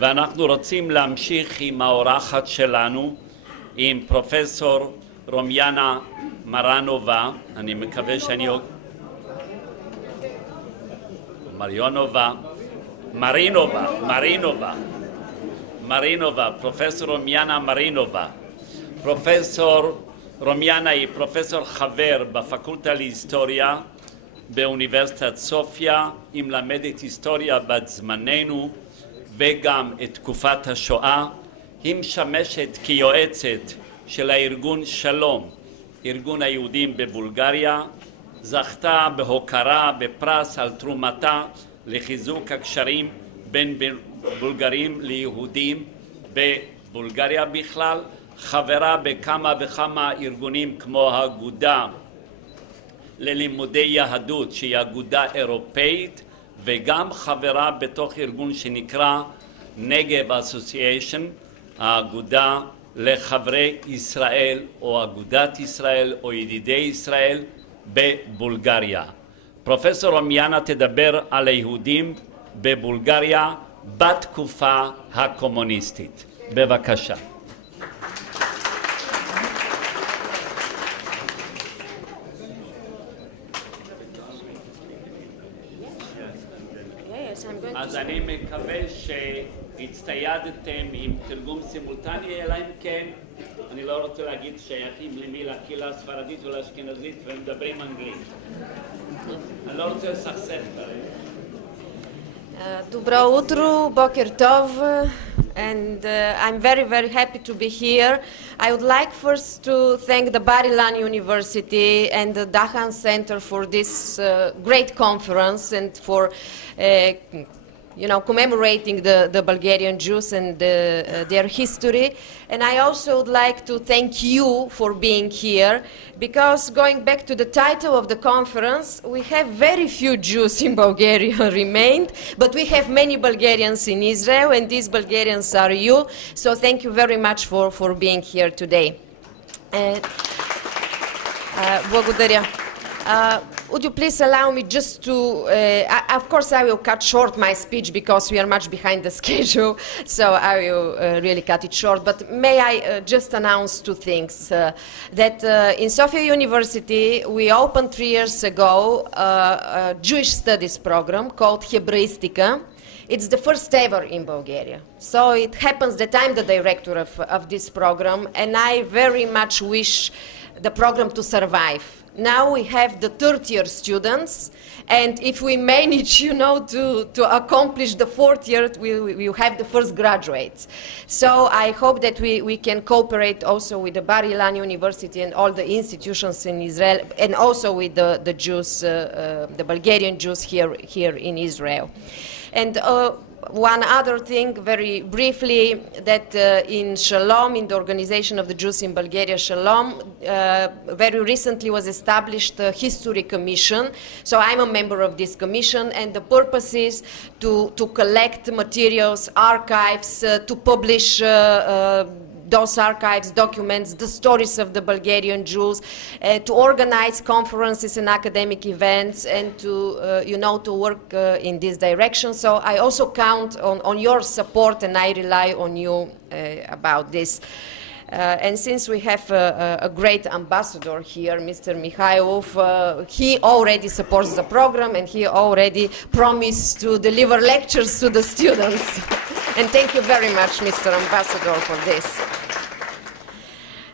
ואנחנו רוצים להמשיך עם האורחת שלנו, עם פרופסור רומיאנה מרינובה, אני מקווה שאני... מרינובה, פרופסור רומיאנה מרינובה. פרופסור רומיאנה היא פרופסור חבר בפקולטה להיסטוריה באוניברסיטת סופיה, היא מלמדת היסטוריה בת זמננו וגם את תקופת השואה. היא משמשת כיועצת של הארגון שלום, ארגון היהודים בבולגריה, זכתה בהוקרה בפרס על תרומתה לחיזוק הקשרים בין בולגרים ליהודים בבולגריה בכלל, חברה בכמה וכמה ארגונים כמו האגודה ללימודי יהדות שהיא אגודה אירופאית, וגם חברה בתוך ארגון שנקרא נגב אסוסיישן, האגודה לחברי ישראל או אגודת ישראל או ידידי ישראל בבולגריה. פרופסור רומיאנה תדבר על היהודים בבולגריה בתקופה הקומוניסטית. בבקשה. אז אני מקווה שהצטיידתם עם תרגום סימולטני, אלא אם כן, אני לא רוצה להגיד שייכים למי, לקהילה הספרדית או לאשכנזית והם מדברים אנגלית. אני לא רוצה לסכסך כרגע. Добро утро, Бокер Тов, and I'm very happy to be here. I would like first to thank the Bar-Ilan University and the Dahán Center for this great conference and for commemorating the Bulgarian Jews and their history. And I also would like to thank you for being here, because going back to the title of the conference, we have very few Jews in Bulgaria remained, but we have many Bulgarians in Israel, and these Bulgarians are you. So thank you very much for being here today. Благодаря. Would you please allow me just to, of course I will cut short my speech because we are much behind the schedule, so I will really cut it short, but may I just announce two things. That in Sofia University we opened 3 years ago a Jewish studies program called Hebraistica. It's the first ever in Bulgaria. So it happens that I'm the director of this program, and I very much wish the program to survive. Now we have the third-year students, and if we manage, to accomplish the 4th year, we will have the first graduates. So I hope that we can cooperate also with the Bar-Ilan University and all the institutions in Israel, and also with the Jews, the Bulgarian Jews here in Israel. And one other thing, very briefly, that in Shalom, in the Organization of the Jews in Bulgaria, Shalom, very recently was established a History Commission. So I'm a member of this commission, and the purpose is to collect materials, archives, to publish those archives, documents, the stories of the Bulgarian Jews, to organize conferences and academic events, and to work in this direction. So I also count on your support, and I rely on you about this. And since we have a great ambassador here, Mr. Mikhailov, he already supports the program, and he already promised to deliver lectures to the students. And thank you very much, Mr. Ambassador, for this.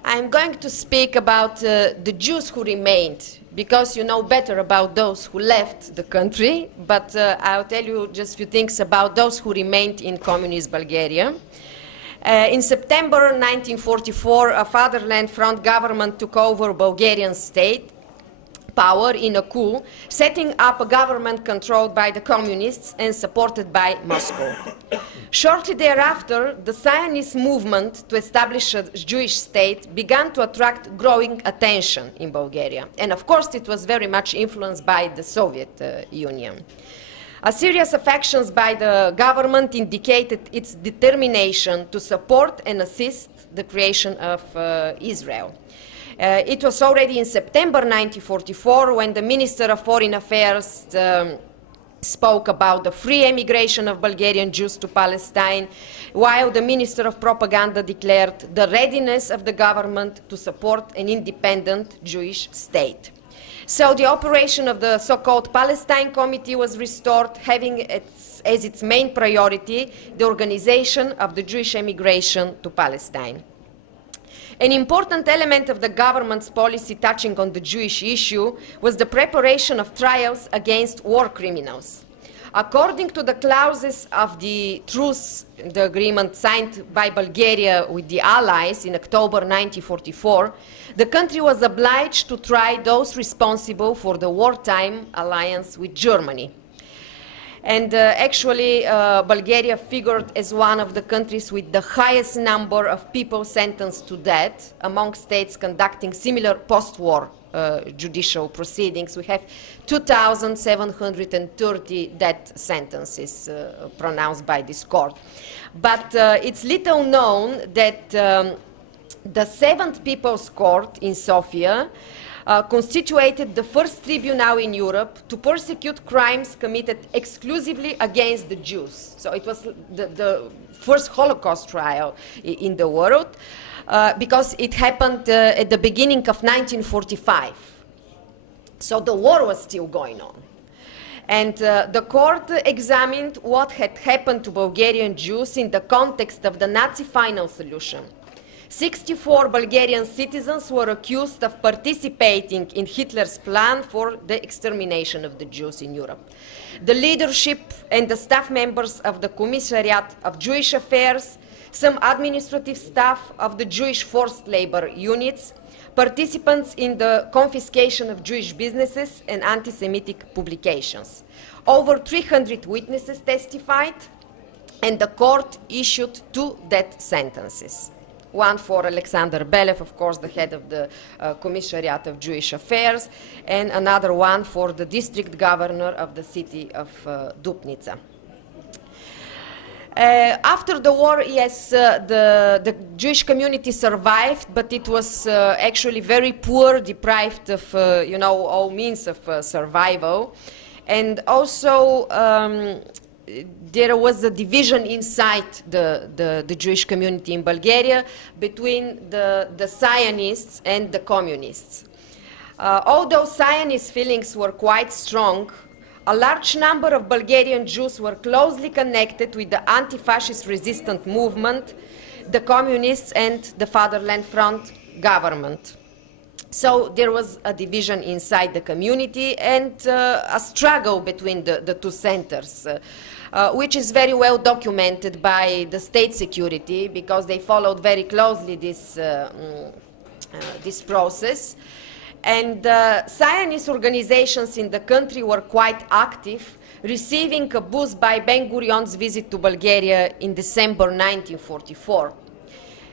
I'm going to speak about the Jews who remained, because you know better about those who left the country, but I'll tell you just a few things about those who remained in communist Bulgaria. In September 1944, a Fatherland Front government took over Bulgarian state power in a coup, setting up a government controlled by the communists and supported by Moscow. Shortly thereafter, the Zionist movement to establish a Jewish state began to attract growing attention in Bulgaria. And of course, it was very much influenced by the Soviet Union. A series of actions by the government indicated its determination to support and assist the creation of Israel. It was already in September 1944 when the Minister of Foreign Affairs spoke about the free emigration of Bulgarian Jews to Palestine, while the Minister of Propaganda declared the readiness of the government to support an independent Jewish state. So the operation of the so-called Palestine Committee was restored, having as its main priority the organization of the Jewish emigration to Palestine. An important element of the government's policy touching on the Jewish issue was the preparation of trials against war criminals. According to the clauses of the truce, the agreement signed by Bulgaria with the Allies in October 1944, the country was obliged to try those responsible for the wartime alliance with Germany. And actually, Bulgaria figured as one of the countries with the highest number of people sentenced to death among states conducting similar post-war judicial proceedings. We have 2,730 death sentences pronounced by this court. But it's little known that the Seventh People's Court in Sofia constituted the first tribunal in Europe to persecute crimes committed exclusively against the Jews. So it was the first Holocaust trial in the world because it happened at the beginning of 1945. So the war was still going on. And the court examined what had happened to Bulgarian Jews in the context of the Nazi final solution. 64 Bulgarian citizens were accused of participating in Hitler's plan for the extermination of the Jews in Europe. The leadership and the staff members of the Commissariat of Jewish Affairs, some administrative staff of the Jewish forced labor units, participants in the confiscation of Jewish businesses and anti-Semitic publications. Over 300 witnesses testified, and the court issued 2 death sentences. One for Alexander Belev, of course, the head of the Commissariat of Jewish Affairs, and another one for the district governor of the city of Dupnica. After the war, yes, the Jewish community survived, but it was actually very poor, deprived of, all means of survival. And also, there was a division inside the Jewish community in Bulgaria between the Zionists and the communists. Although Zionist feelings were quite strong, a large number of Bulgarian Jews were closely connected with the anti-fascist resistance movement, the communists, and the Fatherland Front government. So there was a division inside the community and a struggle between the two centers, which is very well documented by the state security because they followed very closely this process. And Zionist organizations in the country were quite active, receiving a boost by Ben-Gurion's visit to Bulgaria in December 1944.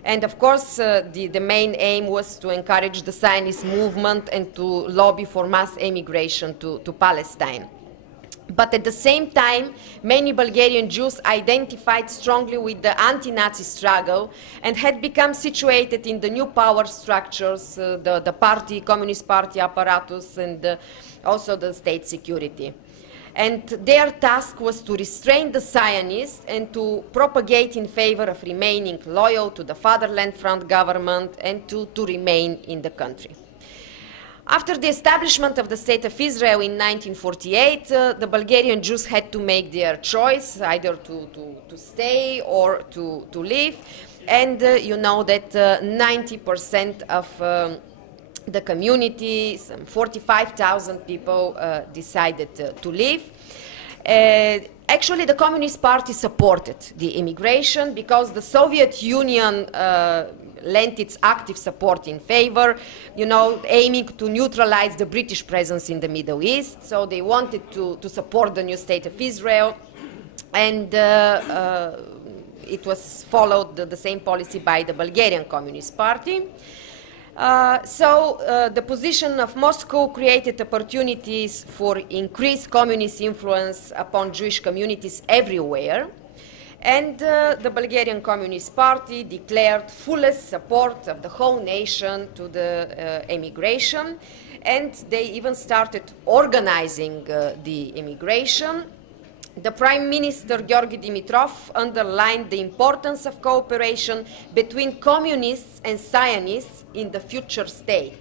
And of course, the main aim was to encourage the Zionist movement and to lobby for mass emigration to Palestine. But at the same time, many Bulgarian Jews identified strongly with the anti-Nazi struggle and had become situated in the new power structures, the party, Communist Party apparatus, and also the state security. And their task was to restrain the Zionists and to propagate in favor of remaining loyal to the Fatherland Front government and to remain in the country. After the establishment of the State of Israel in 1948, the Bulgarian Jews had to make their choice, either to stay or to leave. And you know that 90% of the community, some 45,000 people, decided to leave. Actually, the Communist Party supported the immigration because the Soviet Union lent its active support in favor, aiming to neutralize the British presence in the Middle East. So they wanted to support the new State of Israel, and it was followed the same policy by the Bulgarian Communist Party. The position of Moscow created opportunities for increased communist influence upon Jewish communities everywhere. And the Bulgarian Communist Party declared fullest support of the whole nation to the emigration, and they even started organizing the immigration. the Prime Minister Georgy Dimitrov underlined the importance of cooperation between communists and Zionists in the future state.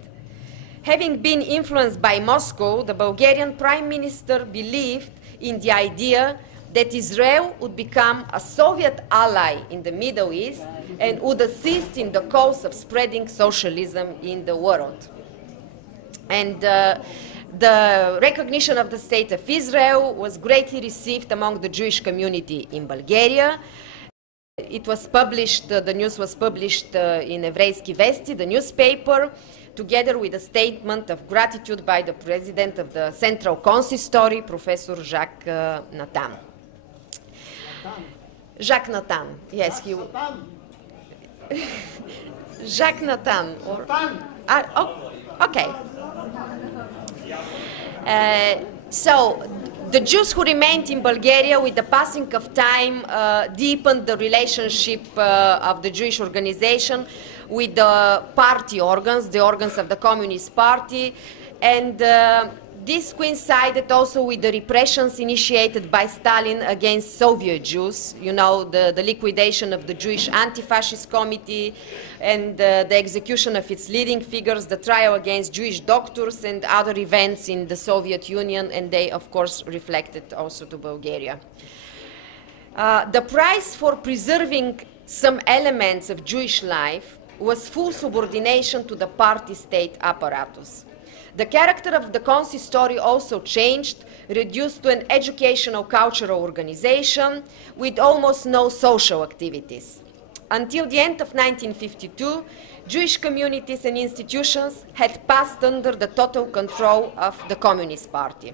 Having been influenced by Moscow, the Bulgarian Prime Minister believed in the idea that Israel would become a Soviet ally in the Middle East and would assist in the cause of spreading socialism in the world. And the recognition of the State of Israel was greatly received among the Jewish community in Bulgaria. It was published, the news was published in Evreysky Vesti, the newspaper, together with a statement of gratitude by the president of the Central Consistory, Professor Jacques Nathan. Jacques Nathan, yes, he... Jacques Nathan. Or, okay. So the Jews who remained in Bulgaria with the passing of time deepened the relationship of the Jewish organization with the party organs, the organs of the Communist Party, and this coincided also with the repressions initiated by Stalin against Soviet Jews, you know, the liquidation of the Jewish Anti-Fascist Committee and the execution of its leading figures, the trial against Jewish doctors and other events in the Soviet Union, and they, of course, reflected also to Bulgaria. The price for preserving some elements of Jewish life was full subordination to the party state apparatus. The character of the consistory also changed, reduced to an educational cultural organization with almost no social activities. Until the end of 1952, Jewish communities and institutions had passed under the total control of the Communist Party.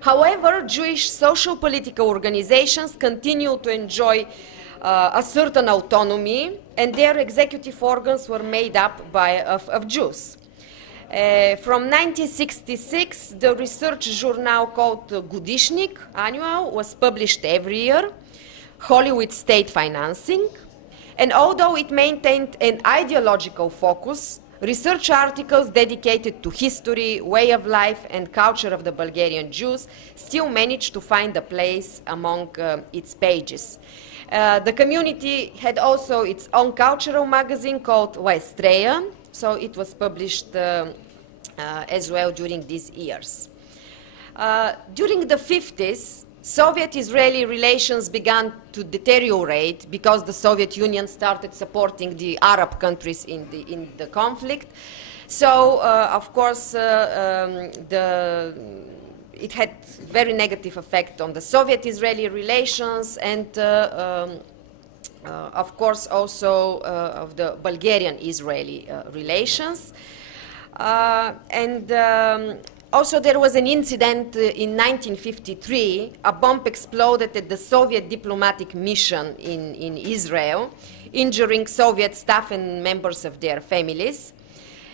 However, Jewish social-political organizations continued to enjoy a certain autonomy, and their executive organs were made up of Jews. From 1966, the research journal called Gudishnik Annual was published every year, wholly with state financing. And although it maintained an ideological focus, research articles dedicated to history, way of life, and culture of the Bulgarian Jews still managed to find a place among its pages. The community had also its own cultural magazine called Vaestreya, so it was published as well during these years. During the 50s, Soviet-Israeli relations began to deteriorate because the Soviet Union started supporting the Arab countries in the conflict. So, of course, it had very negative effect on the Soviet-Israeli relations and, of course, also of the Bulgarian-Israeli relations. Also there was an incident in 1953. A bomb exploded at the Soviet diplomatic mission in Israel, injuring Soviet staff and members of their families.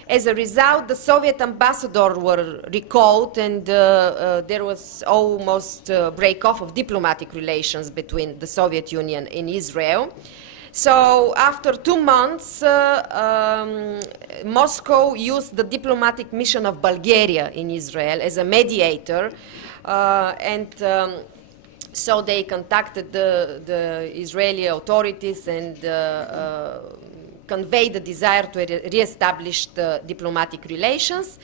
As a result, the Soviet ambassador were recalled, and there was almost a break-off of diplomatic relations between the Soviet Union and Israel. So after 2 months, Moscow used the diplomatic mission of Bulgaria in Israel as a mediator, so they contacted the Israeli authorities and conveyed the desire to re-establish the diplomatic relations.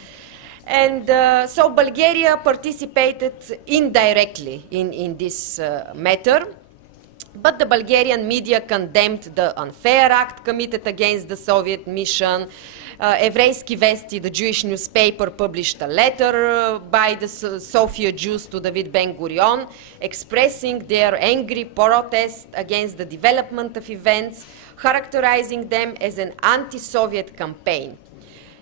And so Bulgaria participated indirectly in this matter. But the Bulgarian media condemned the unfair act committed against the Soviet mission. Evreysky Vesti, the Jewish newspaper, published a letter by the Sofia Jews to David Ben-Gurion, expressing their angry protest against the development of events, characterizing them as an anti-Soviet campaign.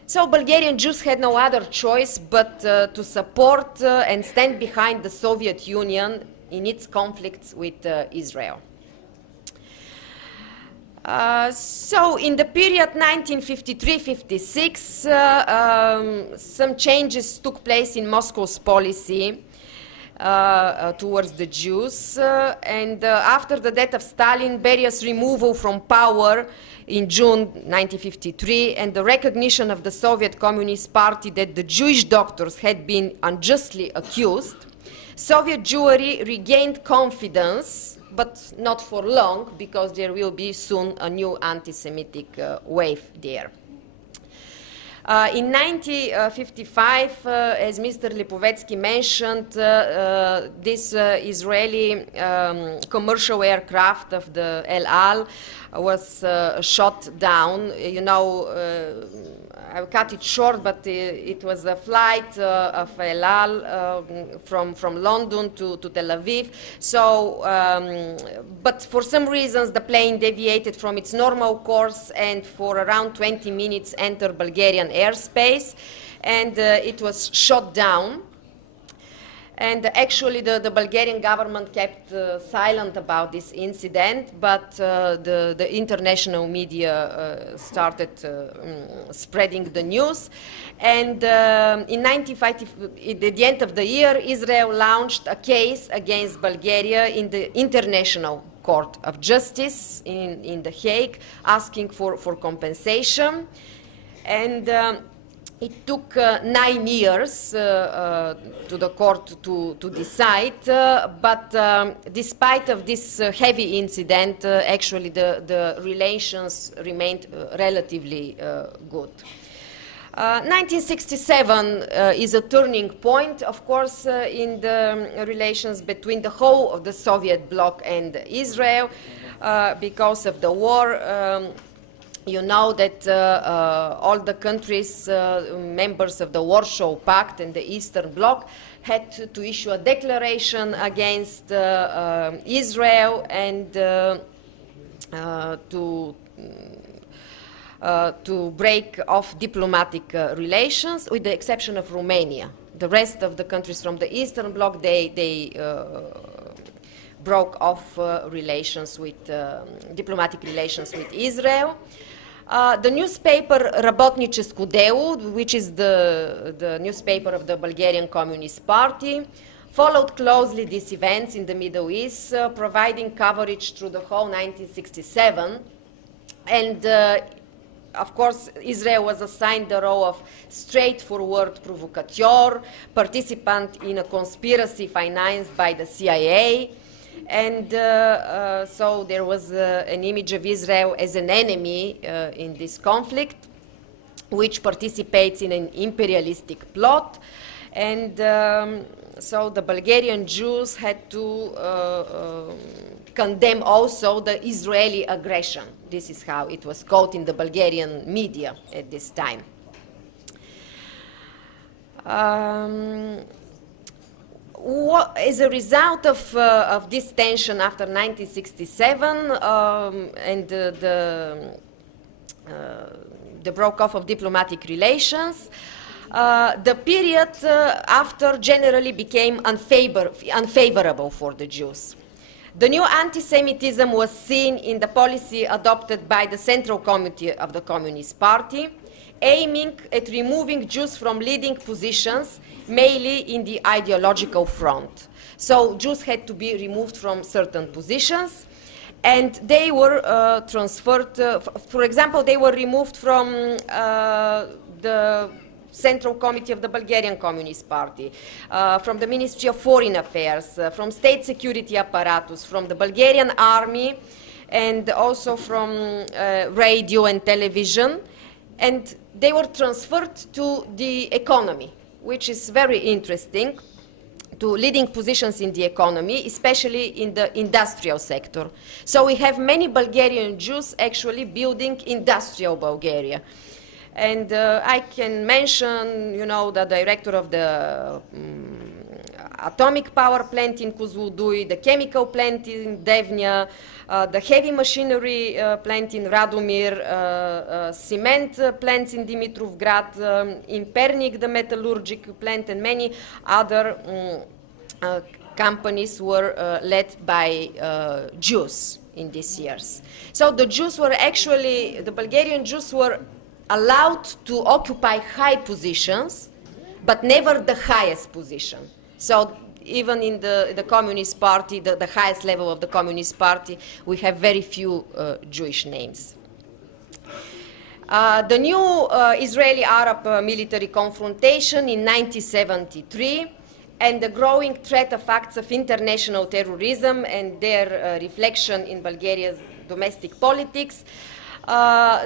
So Bulgarian Jews had no other choice but to support and stand behind the Soviet Union in its conflicts with Israel. So in the period 1953-56, some changes took place in Moscow's policy towards the Jews, and after the death of Stalin, Beria's removal from power in June 1953 and the recognition of the Soviet Communist Party that the Jewish doctors had been unjustly accused, Soviet Jewry regained confidence, but not for long, because there will be soon a new anti-Semitic wave there. In 1955, as Mr. Lipovetsky mentioned, this Israeli commercial aircraft of the El Al was shot down. You know, I'll cut it short, but it was a flight of El Al from London to Tel Aviv. So, but for some reasons, the plane deviated from its normal course and for around 20 minutes entered Bulgarian airspace, and it was shot down. And actually, the Bulgarian government kept silent about this incident, but the international media started spreading the news. And in 1950, at the end of the year, Israel launched a case against Bulgaria in the International Court of Justice in The Hague, asking for compensation. And it took 9 years to the court to decide, but despite of this heavy incident, actually the relations remained relatively good. 1967 is a turning point, of course, in the relations between the whole of the Soviet bloc and Israel because of the war. You know that all the countries, members of the Warsaw Pact and the Eastern Bloc, had to issue a declaration against Israel and to break off diplomatic relations, with the exception of Romania. The rest of the countries from the Eastern Bloc, they broke off relations with diplomatic relations with Israel. The newspaper Работническо дело, which is the newspaper of the Bulgarian Communist Party, followed closely these events in the Middle East, providing coverage through the whole 1967. And of course, Israel was assigned the role of straightforward provocateur, participant in a conspiracy financed by the CIA. And so there was an image of Israel as an enemy in this conflict, which participates in an imperialistic plot. And so the Bulgarian Jews had to condemn also the Israeli aggression. This is how it was called in the Bulgarian media at this time. As a result of this tension after 1967 and the broke off of diplomatic relations, the period after generally became unfavorable for the Jews. The new anti-Semitism was seen in the policy adopted by the Central Committee of the Communist Party, aiming at removing Jews from leading positions, mainly in the ideological front. So Jews had to be removed from certain positions, and they were transferred, for example, they were removed from the Central Committee of the Bulgarian Communist Party, from the Ministry of Foreign Affairs, from state security apparatus, from the Bulgarian army, and also from radio and television. And they were transferred to the economy, which is very interesting, to leading positions in the economy, especially in the industrial sector. So we have many Bulgarian Jews actually building industrial Bulgaria. And I can mention, you know, the director of the atomic power plant in Kozloduy, the chemical plant in Devnya, the heavy machinery plant in Radomir, cement plants in Dimitrovgrad, in Pernik, the metallurgical plant, and many other companies were led by Jews in these years. So the Jews were actually, the Bulgarian Jews were allowed to occupy high positions, but never the highest position. So even in the Communist Party, the highest level of the Communist Party, we have very few Jewish names. The new Israeli-Arab military confrontation in 1973 and the growing threat of acts of international terrorism and their reflection in Bulgaria's domestic politics,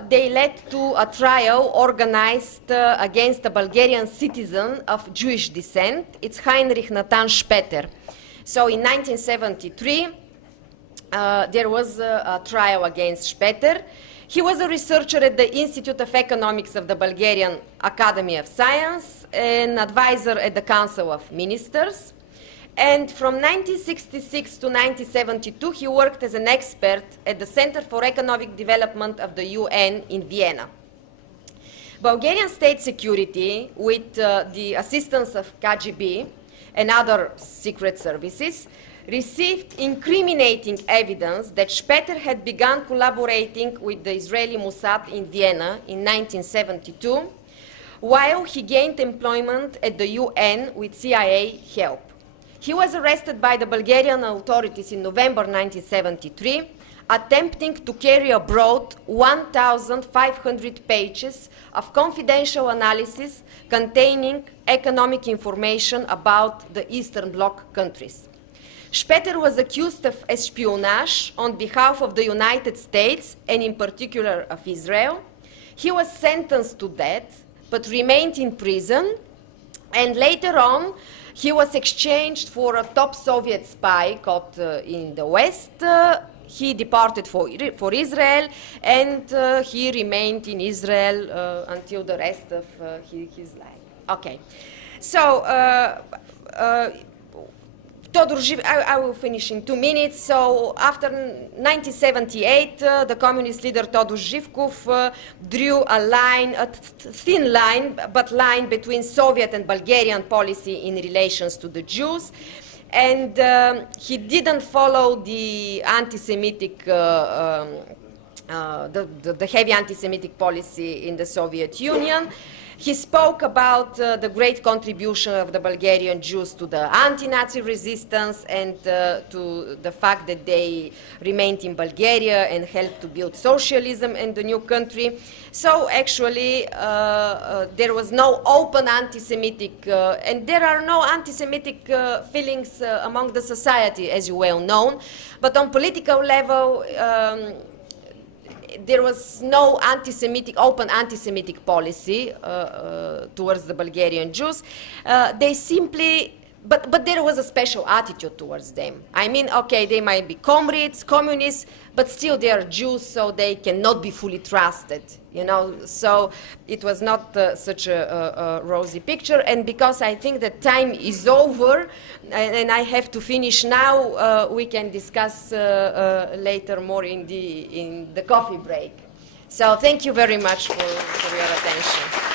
they led to a trial organized against a Bulgarian citizen of Jewish descent. It's Heinrich Nathan Speter. So in 1973, there was a trial against Speter. He was a researcher at the Institute of Economics of the Bulgarian Academy of Science, an advisor at the Council of Ministers. And from 1966 to 1972, he worked as an expert at the Center for Economic Development of the UN in Vienna. Bulgarian state security, with the assistance of KGB and other secret services, received incriminating evidence that Speter had begun collaborating with the Israeli Mossad in Vienna in 1972, while he gained employment at the UN with CIA help. He was arrested by the Bulgarian authorities in November 1973, attempting to carry abroad 1,500 pages of confidential analysis containing economic information about the Eastern Bloc countries. Speter was accused of espionage on behalf of the United States and in particular of Israel. He was sentenced to death but remained in prison, and later on he was exchanged for a top Soviet spy caught in the West. He departed for Israel, and he remained in Israel until the rest of his life. Okay, so I will finish in 2 minutes. So after 1978, the communist leader Todor Zhivkov drew a line, a thin line, but line between Soviet and Bulgarian policy in relations to the Jews. And he didn't follow the anti-Semitic, the heavy anti-Semitic policy in the Soviet Union. He spoke about the great contribution of the Bulgarian Jews to the anti-Nazi resistance and to the fact that they remained in Bulgaria and helped to build socialism in the new country. So actually, there was no open anti-Semitic, and there are no anti-Semitic feelings among the society, as you well know. But on political level, there was no open anti-Semitic policy towards the Bulgarian Jews. They simply, but there was a special attitude towards them. I mean, okay, they might be comrades, communists, but still they are Jews, so they cannot be fully trusted, you know. So it was not such a rosy picture. And because I think that time is over, and I have to finish now, we can discuss later more in the coffee break. So thank you very much for your attention.